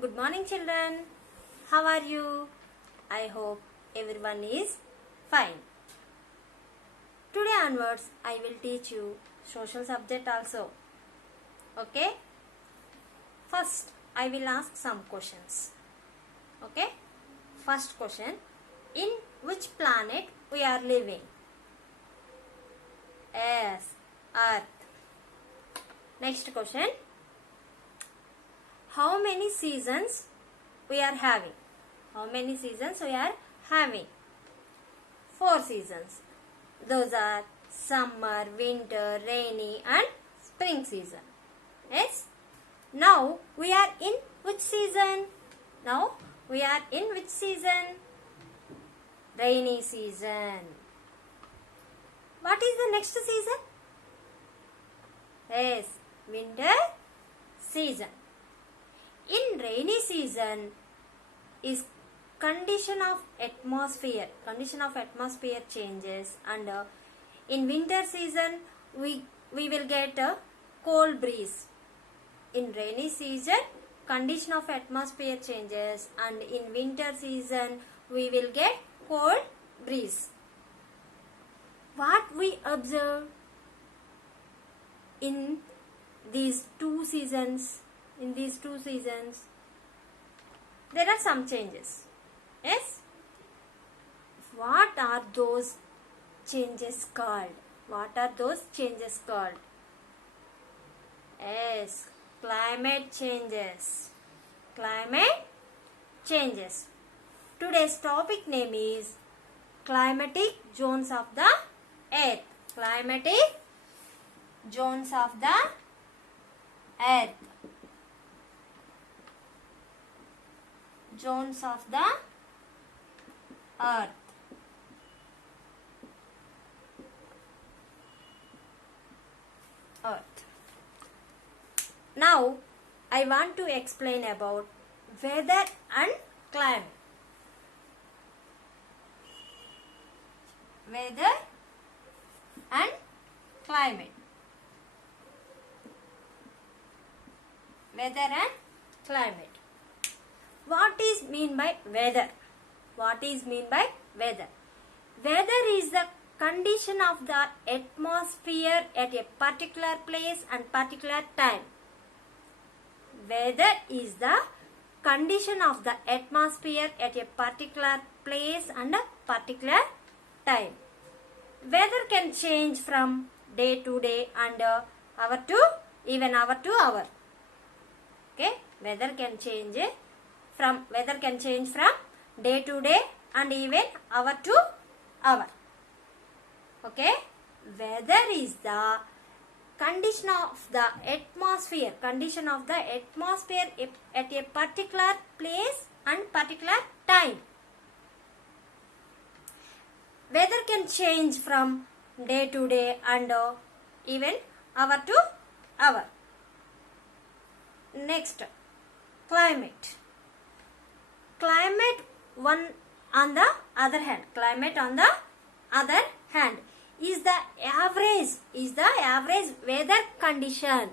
Good morning, children. How are you? I hope everyone is fine. Today onwards, I will teach you social subject also. Okay? First, I will ask some questions. Okay? First question. In which planet we are living? Yes, Earth. Next question. How many seasons we are having? How many seasons we are having? 4 seasons. Those are summer, winter, rainy and spring season. Yes? Now we are in which season? Now we are in which season? Rainy season. What is the next season? Yes, winter season. In rainy season is condition of atmosphere changes, and in winter season we will get a cold breeze. In rainy season condition of atmosphere changes, and in winter season we will get cold breeze. What we observe in these two seasons? There are some changes. Yes? What are those changes called? Yes, climate changes. Today's topic name is climatic zones of the earth. Climatic zones of the earth. Zones of the earth. Now I want to explain about weather and climate. Weather and climate. Weather and climate. What is mean by weather? Weather is the condition of the atmosphere at a particular place and particular time. Weather is the condition of the atmosphere at a particular place and a particular time. Weather can change from day to day and hour to hour. Okay, weather can change from day to day and even hour to hour. Okay, weather is the condition of the atmosphere at a particular place and particular time. Weather can change from day to day and even hour to hour. Next, climate. Climate on the other hand is the average weather condition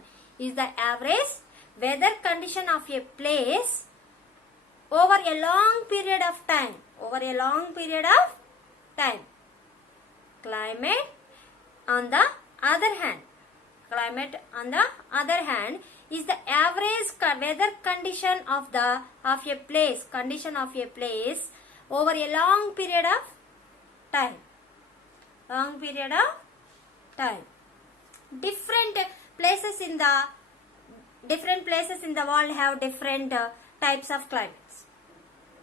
of a place over a long period of time. Climate on the other hand is the average weather condition of a place over a long period of time. Different places in the world have different types of climates.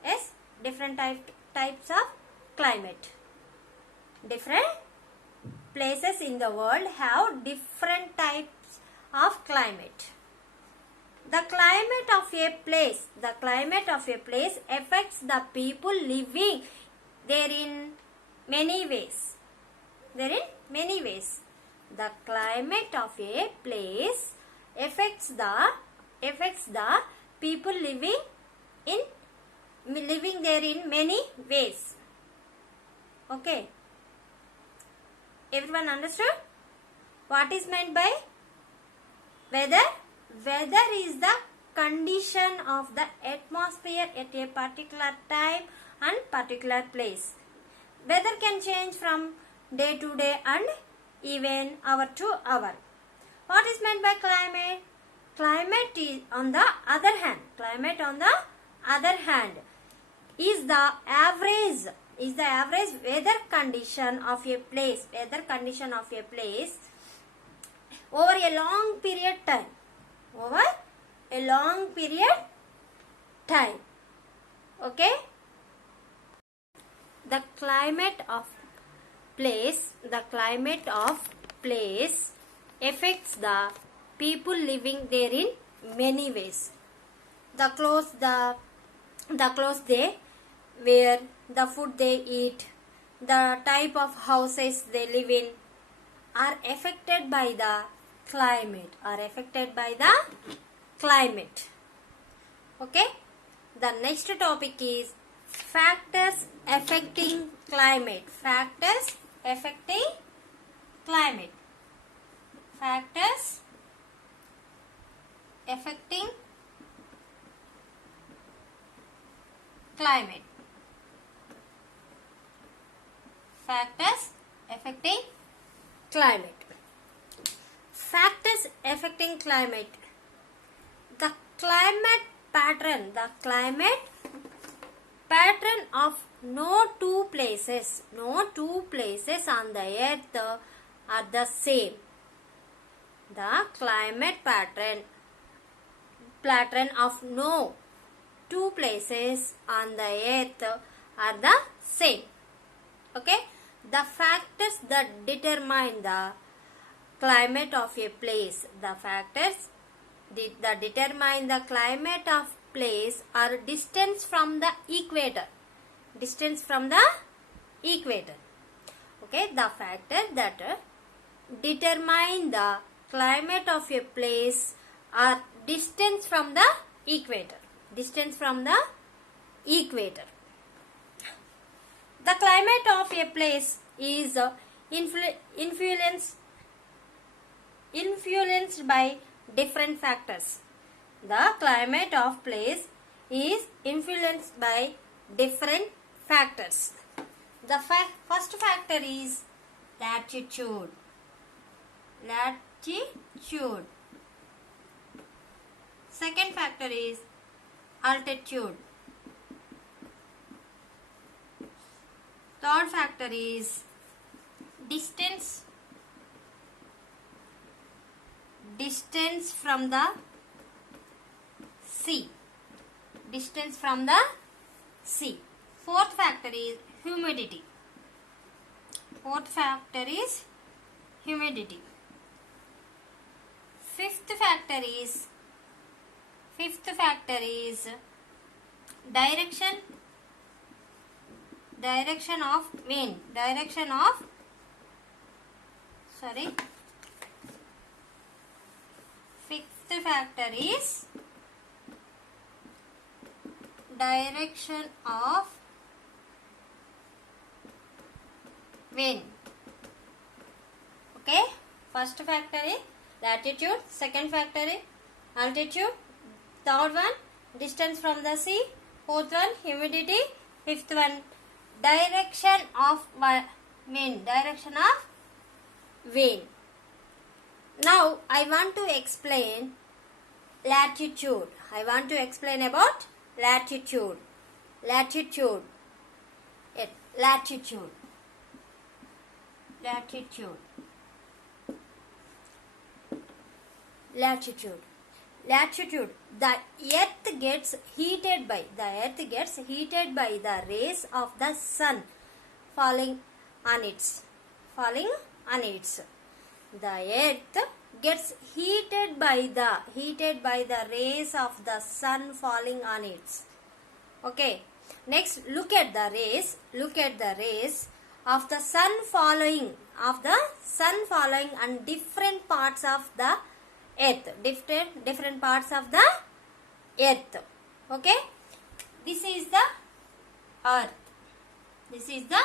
Yes, different types of climate. Different places in the world have different types of climate. The climate of a place affects the people living there in many ways. The climate of a place affects the people living there in many ways. Okay. Everyone understood? What is meant by weather? Weather is the condition of the atmosphere at a particular time and particular place. Weather can change from day to day and even hour to hour. What is meant by climate? Climate is on the other hand, is the average weather condition of a place, over a long period time. Okay? The climate of place affects the people living there in many ways. The clothes they wear, the food they eat, the type of houses they live in are affected by the climate. Okay? The next topic is factors affecting climate. Factors affecting climate. Factors affecting climate. The climate pattern of no two places on the earth are the same. The climate pattern of no two places on the earth are the same. Okay? The factors that determine the climate of a place. The factors that determine the climate of place are distance from the equator. Okay? The factors that determine the climate of a place are distance from the equator. The climate of a place is influenced by different factors. The climate of place is influenced by different factors. The first factor is latitude. Second factor is altitude. Third factor is distance from the sea. Fourth factor is humidity. Fifth factor is direction of wind. Fifth factor is direction of wind. Okay? First factor is latitude. Second factor is altitude. Third one, distance from the sea. Fourth one, humidity. Fifth one, direction of wind. Now, I want to explain latitude. About latitude. Latitude. The earth gets heated by the rays of the sun falling on it. The earth gets heated by the rays of the sun falling on it. Okay. Next, look at the rays of the sun falling on different parts of the earth. Different parts of the earth. Okay. This is the earth. This is the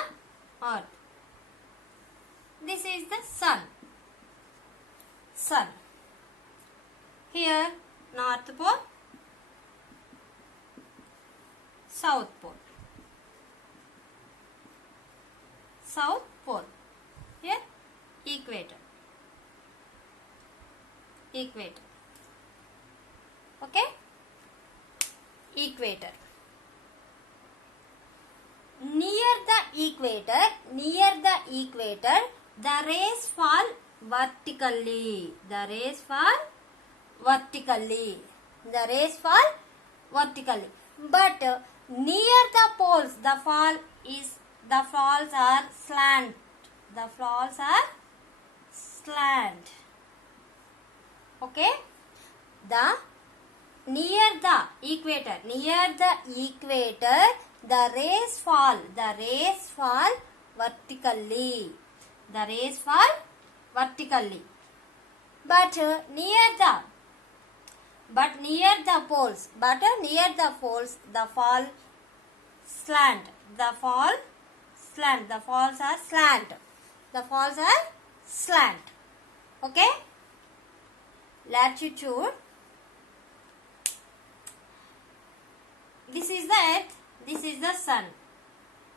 sun. Here, North Pole. South Pole. South Pole. Here equator. Equator. Okay. Equator. Near the equator, the rays fall vertically. The rays fall vertically. The rays fall vertically. But near the poles, the falls are slant. The falls are slant. Okay. Near the equator, the rays fall vertically. The rays fall vertically. But near the poles, the fall slant. The falls are slant. The falls are slant. Okay. Latitude. This is the earth, this is the sun.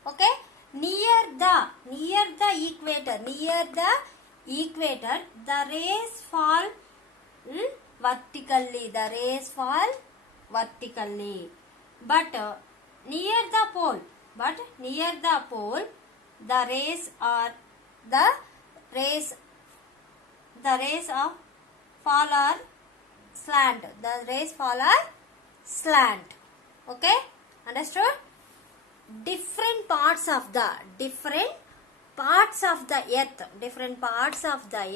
Okay. Near the equator, the rays fall vertically. The rays fall vertically. But near the pole, the rays of fall are slant. The rays fall are slant. Okay, understood? Different parts of the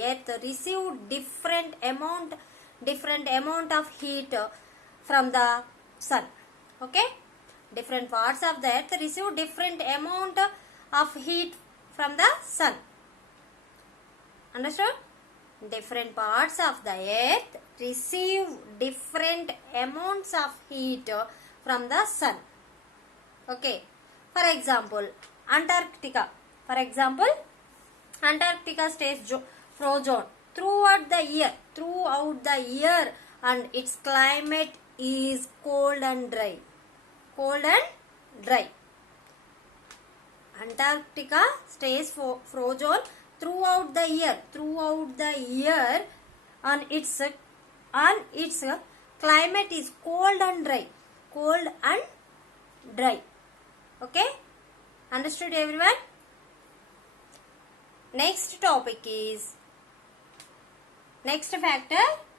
earth receive different amount of heat from the sun. Okay, different parts of the earth receive different amount of heat from the sun. Understood? Different parts of the earth receive different amounts of heat from the sun. Okay. For example, Antarctica stays frozen throughout the year, and its climate is cold and dry. Antarctica stays frozen throughout the year, and its climate is cold and dry. Okay, understood everyone? Next factor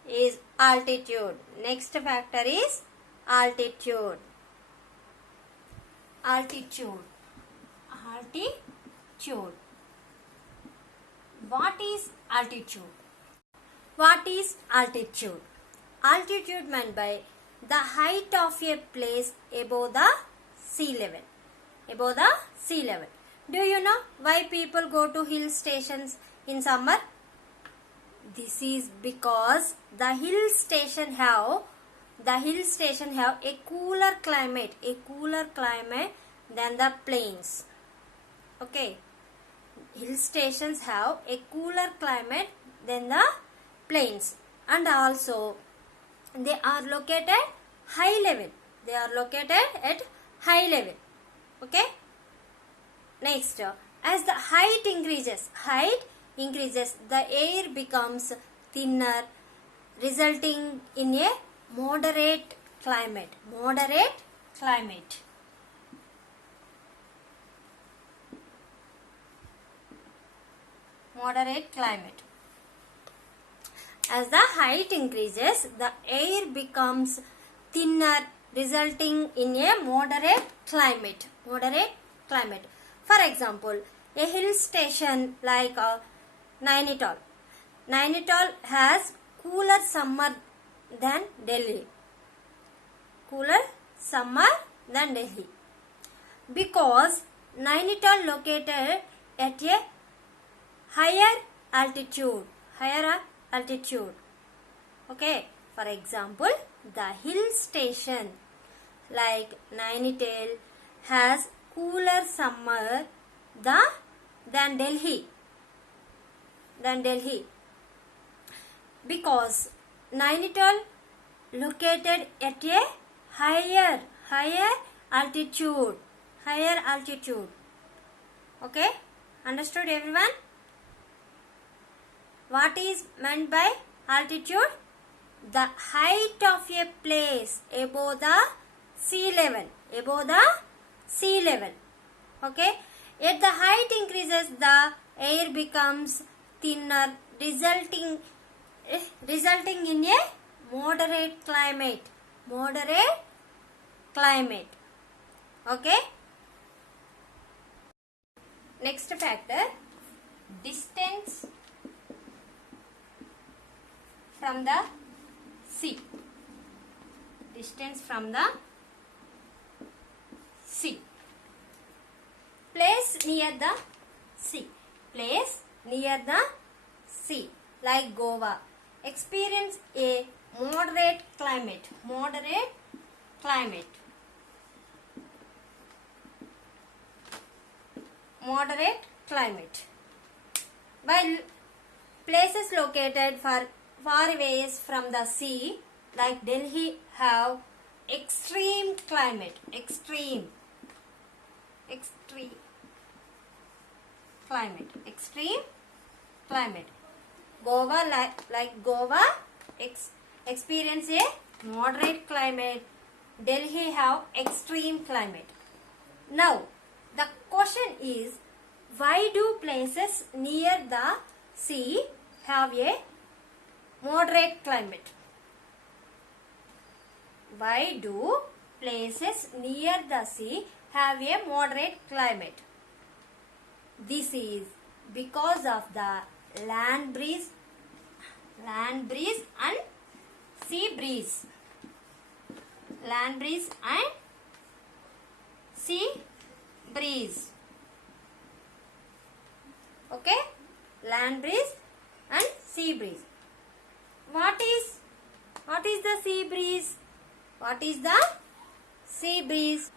is altitude. Altitude. What is altitude? Altitude meant by the height of a place above the sea level. Do you know why people go to hill stations in summer? This is because the hill station have a cooler climate than the plains. Okay, hill stations have a cooler climate than the plains, and also they are located at high level. Okay. Next, as the height increases, the air becomes thinner, resulting in a moderate climate. As the height increases, the air becomes thinner, resulting in a moderate climate. For example, a hill station like Nainital. Nainital has cooler summer than Delhi. Because Nainital located at a higher altitude. Okay. For example, the hill station like Nainital has cooler summer than Delhi. Because Nainital located at a higher altitude, higher altitude. Okay, understood everyone? What is meant by altitude? The height of a place above the sea level, above the sea level. Okay, as the height increases, the air becomes thinner, resulting in a moderate climate. Moderate climate. Okay. Next factor, distance from the sea. Distance from the sea. Place near the sea. Place near the sea, like Goa, experience a moderate climate. Moderate climate. Moderate climate. While places located far away from the sea, like Delhi, have extreme climate. Extreme climate. Goa, like Goa, experience a moderate climate. Delhi have extreme climate. Now, the question is, why do places near the sea have a moderate climate? Why do places near the sea have a moderate climate? This is because of the land breeze and sea breeze. Land breeze and sea breeze. Okay, land breeze and sea breeze. What is the sea breeze? What is the sea breeze?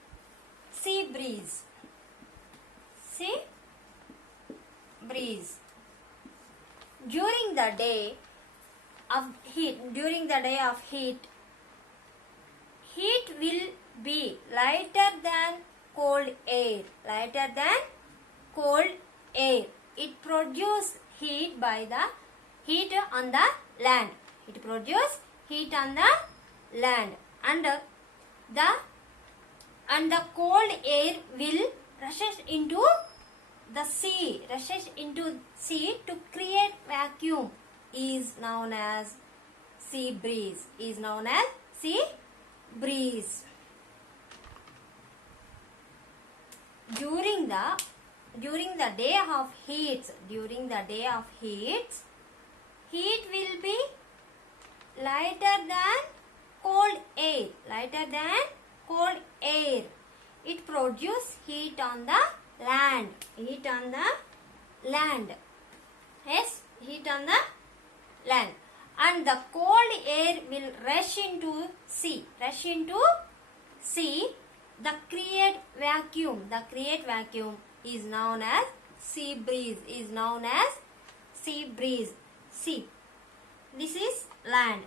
Sea breeze. Sea breeze. During the day of heat, heat will be lighter than cold air. Lighter than cold air. It produces heat by the heat on the land. It produces heat on the land, and the cold air will rushes into the sea. Rushes into sea to create vacuum. Is known as sea breeze. Is known as sea breeze. During the day of heat, heat will be lighter than cold air. Lighter than cold air. It produces heat on the land. Heat on the land. Yes, heat on the land. And the cold air will rush into sea. Rush into sea. The create vacuum. The create vacuum is known as sea breeze. Is known as sea breeze. Sea. This is land.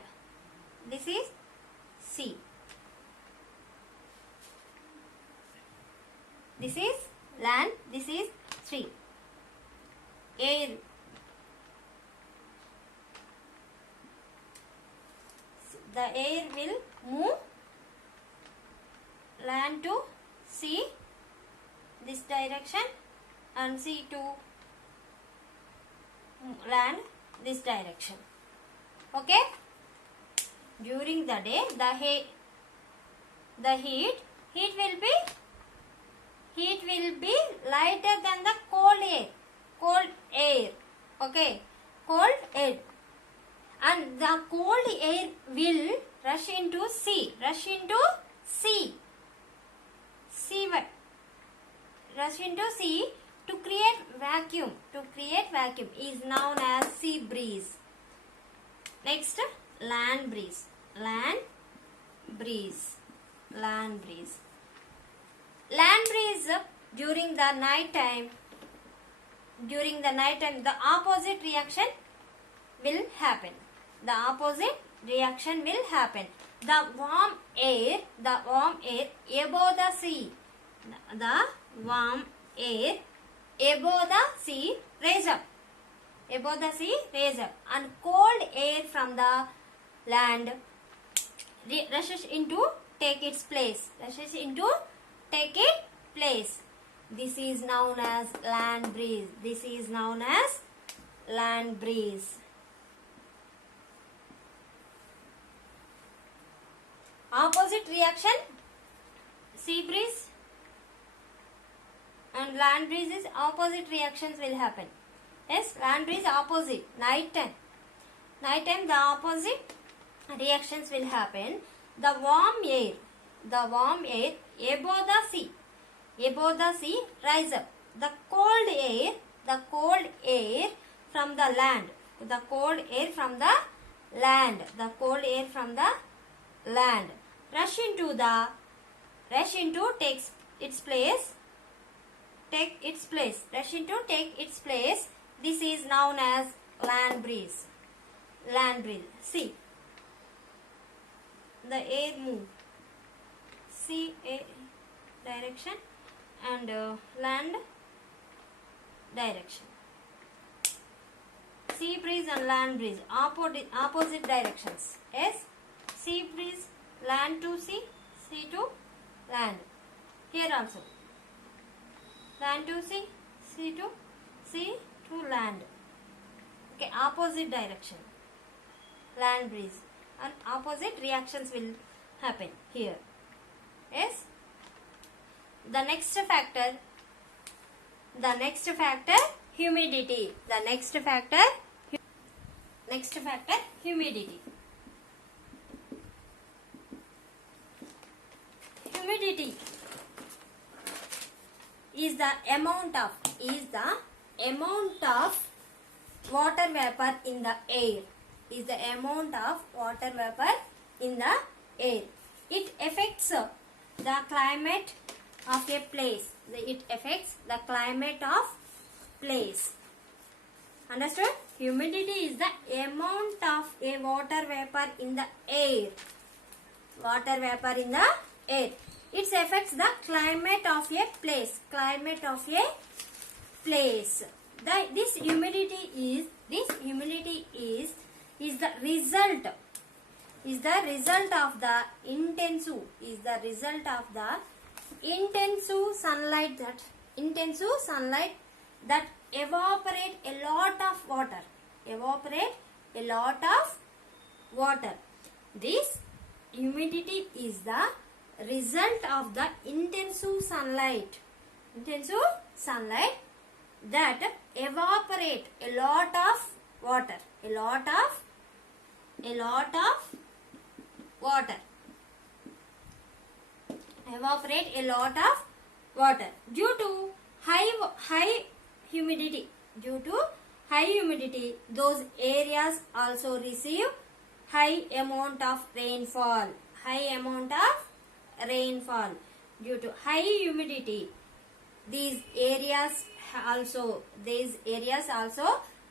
This is sea. This is land. This is sea. Air. The air will move land to sea this direction and sea to land this direction. Okay. During the day, the heat will be lighter than the cold air. Okay, cold air, and the cold air will rush into sea. Rush into sea. Rush into sea to create vacuum. To create vacuum is known as sea breeze. Next, land breeze. Land breeze. Land breeze. Land breeze during the night time. During the night time, the opposite reaction will happen. The opposite reaction will happen. the warm air above the sea, the warm air above the sea raise up, and cold air from the land rushes into take its place. This is known as land breeze. Opposite reaction, sea breeze and land breeze is opposite reactions will happen. Yes, land breeze opposite, night time the opposite reactions will happen. The warm air above the sea rise up. The cold air from the land rush into take its place. This is known as land breeze. See, the air move, sea direction and land direction. Sea breeze and land breeze opposite directions. Yes, sea breeze land to sea, sea to land. Here also land to sea, sea to land. Okay, opposite direction, land breeze, and opposite reactions will happen here. Yes, the next factor humidity. Humidity is the amount of water vapor in the air. It affects the climate of a place. Understood? Humidity is the amount of a water vapor in the air. It affects the climate of a place. This humidity is the result of the intensive sunlight that evaporate a lot of water. This humidity is the result of the intensive sunlight that evaporate a lot of water. Due to high humidity, those areas also receive high amount of rainfall. Due to high humidity, these areas also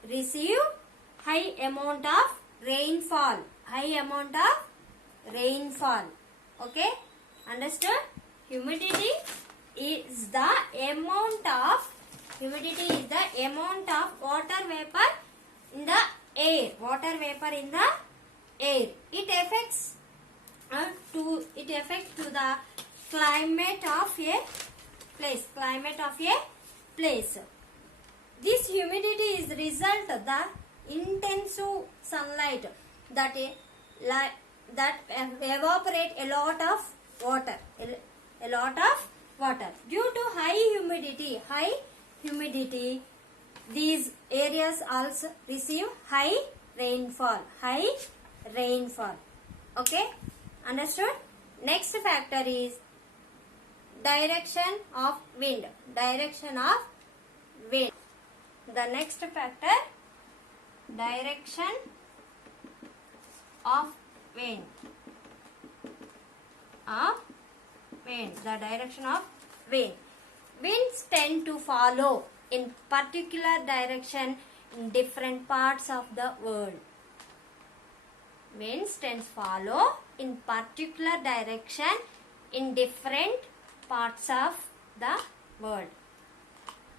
receive high amount of rainfall. Okay, understood? Humidity is the amount of water vapor in the air. It affects to the climate of a place. This humidity is result of the intensive sunlight that evaporate a lot of water. Due to high humidity, these areas also receive high rainfall. Okay, understood? Next factor is direction of wind. The next factor, direction of wind. The direction of wind. Winds tend to follow in particular direction in different parts of the world. winds tends follow in particular direction in different parts of the world.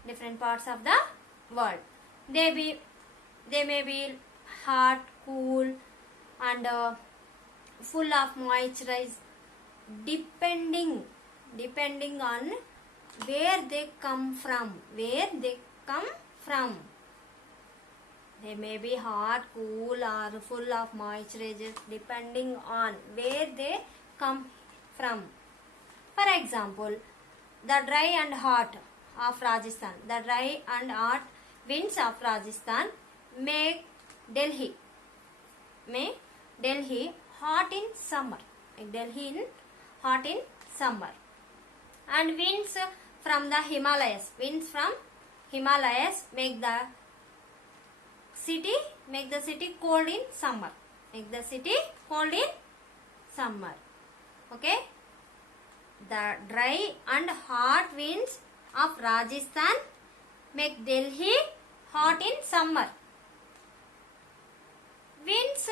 Different parts of the world. They may be hot, cool, and full of moisture, depending on where they come from. They may be hot, cool, or full of moisture, depending on where they come from. For example, the dry and hot of Rajasthan. The dry and hot winds of Rajasthan make Delhi hot in summer. Hot in summer. And winds from the Himalayas. Make the city cold in summer. Okay. The dry and hot winds of Rajasthan make Delhi hot in summer. Winds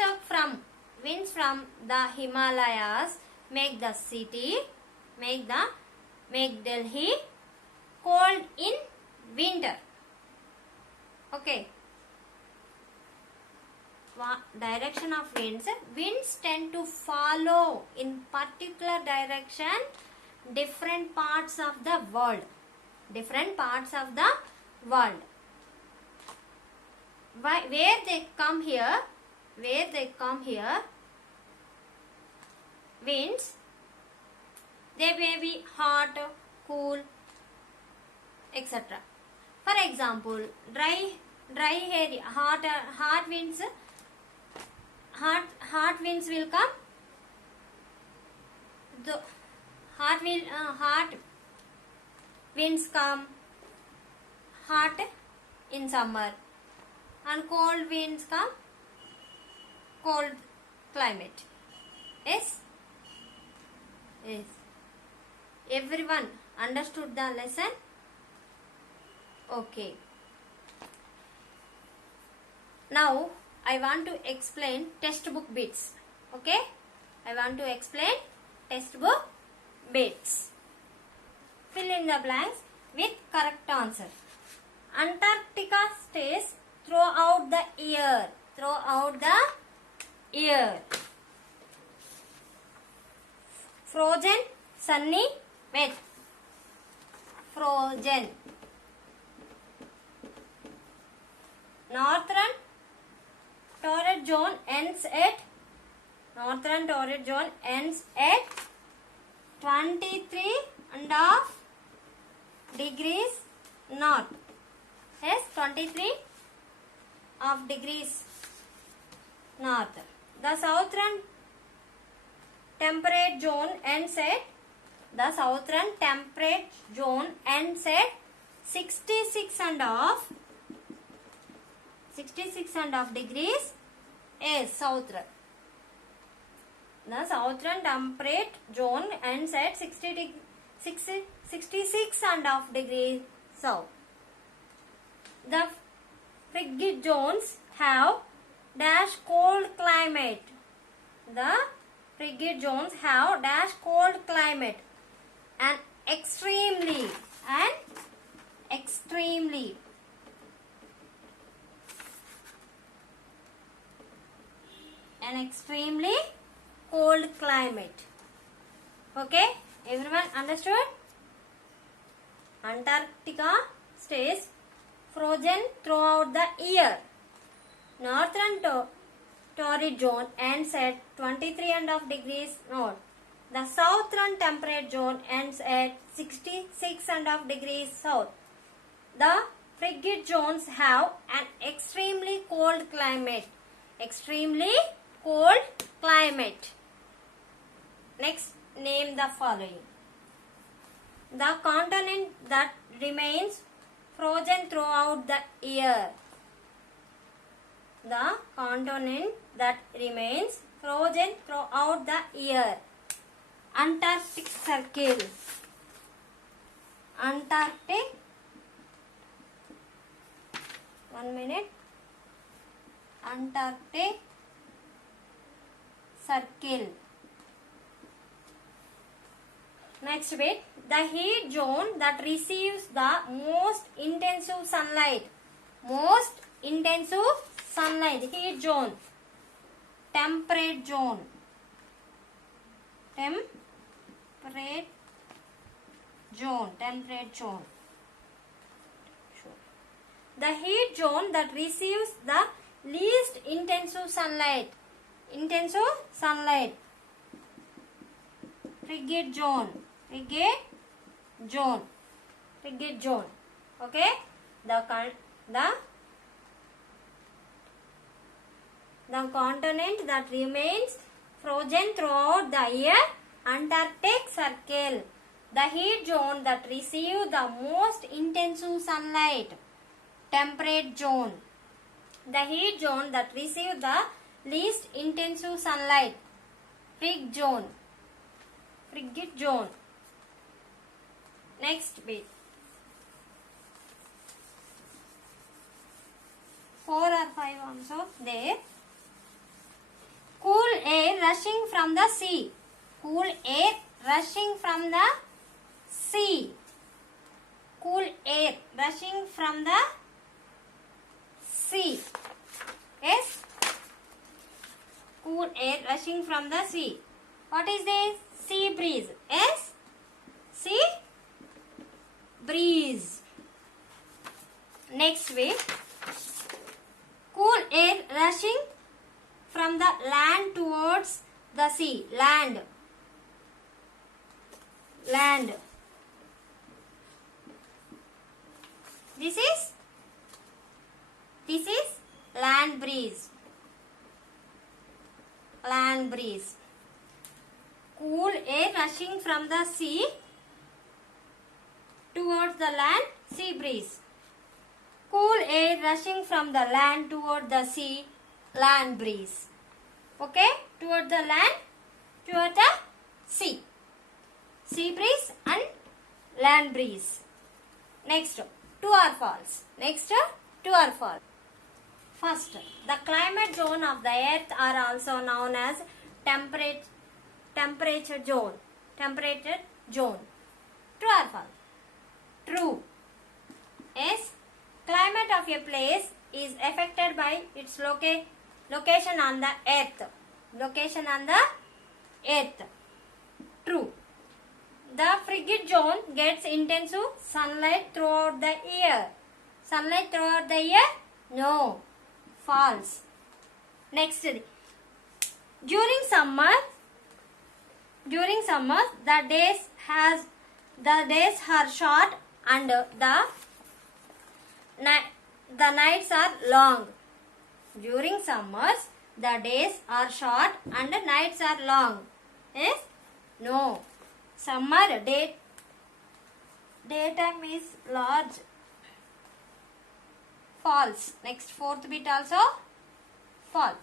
from the Himalayas make Delhi cold in winter. Okay. Direction of winds. Winds tend to follow in particular direction different parts of the world. Where they come here, winds, they may be hot, cool, etc. For example, dry area, hot winds will come. The hot winds come hot in summer, and cold winds come cold climate. Yes. Everyone understood the lesson? Okay. Now I want to explain textbook bits. Okay? I want to explain textbook bits. Fill in the blanks with correct answer. Antarctica stays throughout the year. Frozen, sunny, wet. Frozen. Northern torrid zone ends at 23.5 degrees north. Yes, 23 of degrees north. The southern temperate zone ends at 66.5 degrees southern. The southern temperate zone ends at 66.5 degrees south. The frigid zones have dash cold climate. And extremely cold climate. Okay, everyone understood? Antarctica stays frozen throughout the year. Northern torrid zone ends at 23.5 degrees north. The southern temperate zone ends at 66.5 degrees south. The frigid zones have an extremely cold climate. Next, name the following. The continent that remains frozen throughout the year. The continent that remains frozen throughout the year. Antarctic Circle. Antarctic. 1 minute. Antarctic circle. Next bit, the heat zone that receives the most intensive sunlight. Most intensive sunlight, heat zone. Temperate zone. Temperate zone. Temperate zone. The heat zone that receives the least intensive sunlight. Intensive sunlight. Frigid zone. Frigid zone. Frigid zone. Okay. The continent that remains frozen throughout the year, Antarctic Circle. The heat zone that receives the most intensive sunlight, temperate zone. The heat zone that receives the least intensive sunlight, frigid zone. Frigid zone. Next bit. 4 or 5 also there. Cool air rushing from the sea. Cool air rushing from the sea. Cool air rushing from the sea. Yes? Cool air rushing from the sea. What is this? Sea breeze. Yes? Sea breeze. Next way. Cool air rushing from the land towards the sea. Land. Land. This is land breeze. Land breeze. Cool air rushing from the sea towards the land, sea breeze. Cool air rushing from the land toward the sea, land breeze. Okay? Toward the land, toward the sea. Sea breeze and land breeze. Next, true or false? Next, true or false? First, the climate zone of the earth are also known as temperature zone. Temperature zone. True or false? True. Yes. Climate of a place is affected by its location on the earth. Location on the earth. True. The frigid zone gets intensive sunlight throughout the year. Sunlight throughout the year? No. False. Next. During summer, the days are short and the nights are long. During summers, the days are short and the nights are long. Yes? No. Summer daytime is large. False. Next, fourth bit also false.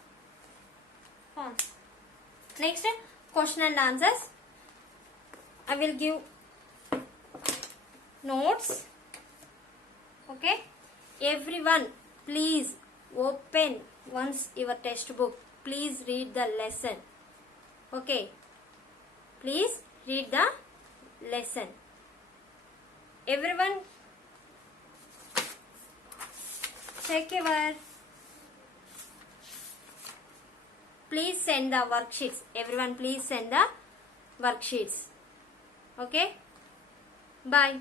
False. Next, question and answers. I will give notes. Okay? Everyone, please open once your textbook. Please read the lesson. Okay? Please read the lesson. Everyone, check your. Please send the worksheets. Everyone, please send the worksheets. Okay? Bye.